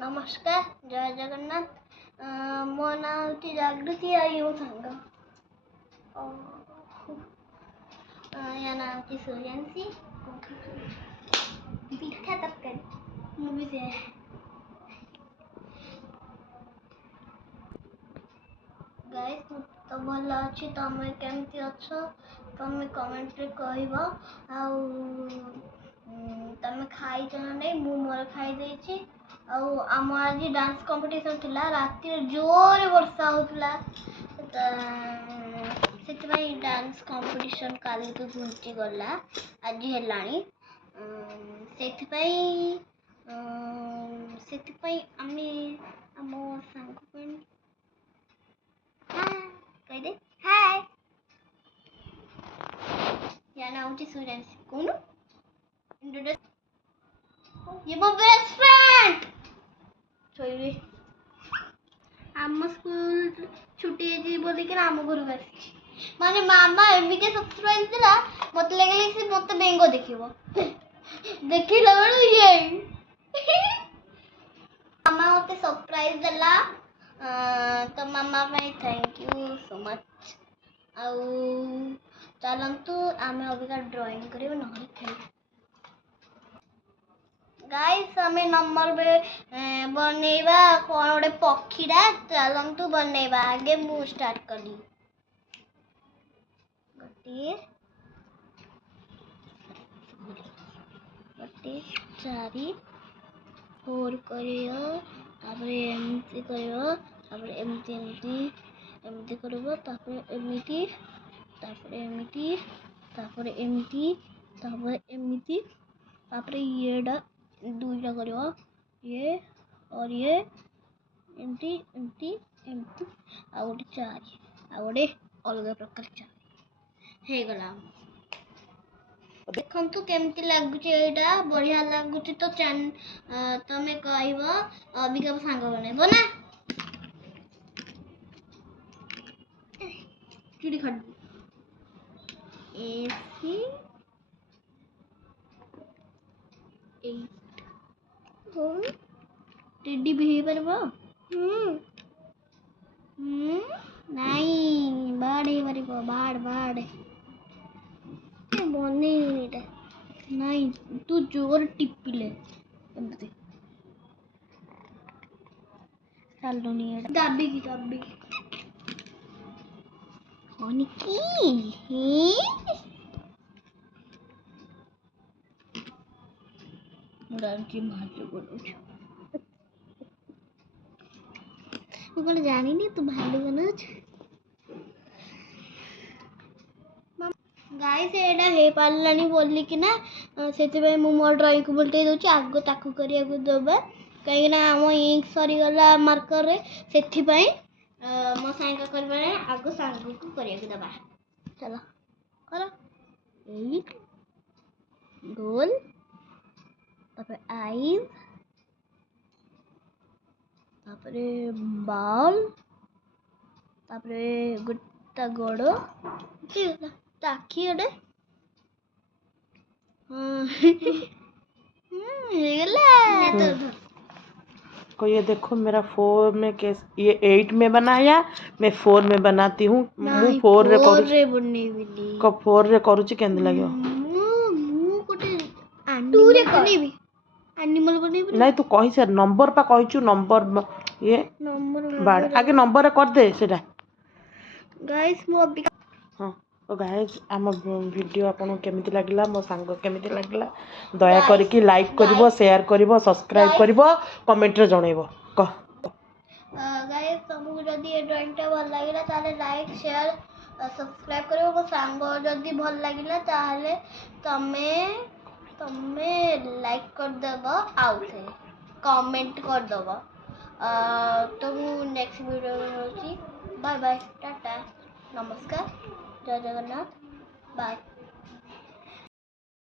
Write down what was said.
नमस्कार जय जगन्नाथ मो ना हूँ जागृति आई मो सांग या ना हूँ सूर्यांशी पिठा तरकारी मुझे से गाइस तो भल अच्छी तुम केमती अच्छ तुम कमेंट रे कहब तुम खाई ना नहीं मु मोर खाई देछि आम आज डांस कंपटीशन थिला राति जोर वर्षा होतला से डांस कंपटीशन काली तो घुंची गला आज हेलाणी से आमे आम सांग कह दे हाय या ना हूँ सूर्यांशी कौन ये मो बेस्ट फ्रेंड छोई आम स्कूल छुट्टी है बोल के आम घर को आसी माने मामा एमती सरप्राइज दिला मत लगे से मत बेंग देखिबो देखिला बेलू ये मामा मते सरप्राइज देला तो मामा भाई थैंक यू सो मच आउ चलतु आम अबिका ड्राइंग कर गाइस हमें नंबर बनैबा कौन गोटे पक्षीटा चलतु बनैबा आगे मु स्टार्ट करी गोटे चारि फोर कर एमती कर एमती एमती एमती कर एमती एमती एमती एमती ये दुईटा कर ये और ये एमती एमती एमती आ गोटे चारि आ गोटे अलग प्रकार चारि हो गला देखु केमती लगुच यहाँ बढ़िया लगुच तो तमें कह अबिका सांग बनइब ना चुड़ी खड़ एसी टेडी भी हो पार नहीं बाड़ हो पार बाड़ बाड़ बनईटा नहीं तू जोर टिपिले एमती चलुनी दाबिकी भालू जानी तू भालू बनाऊ गाइस एटा हे पारलानी बोली कि ना से मो ड्राइंग को बुलटे दूची आगो ताकू करिया को दबा कहीं ना आम इंक सरी गला मार्कर रे से मो सांग करबा आगो सांग को करिया को दबा चलो करो 8 गोल तापर आईज तापर बाल तापर गोटा गोड़ ताकि अड़े को ये देखो मेरा 4 में कैसे ये 8 में बनाया मैं 4 में बनाती हूँ मु 4 रे करू को 4 रे करूची केंद लागयो मु कोटे टू रे बनेबी एनिमल बनेबी नहीं तू कहि से नंबर पा कहिचू नंबर ये नंबर बाड़ आगे नंबर रे कर दे सेटा गाइस मो अभी हां तो गाइस आम वीडियो आपन केमिति लागला मो सांग केमिति लागला दया करके लाइक करिवो शेयर करिवो सब्सक्राइब करिवो कमेंट रे जणैबो क गाइस तुमको जदी ये ड्राइंगटा भल लागिला ताले लाइक शेयर सब्सक्राइब करिवो मो सांग जदी भल लागिला ताले तमे लाइक कर देबो आउ से कमेंट कर देबो तो मु नेक्स्ट वीडियो में मिलूची बाय बाय टाटा नमस्कार जय जगन्नाथ बाय।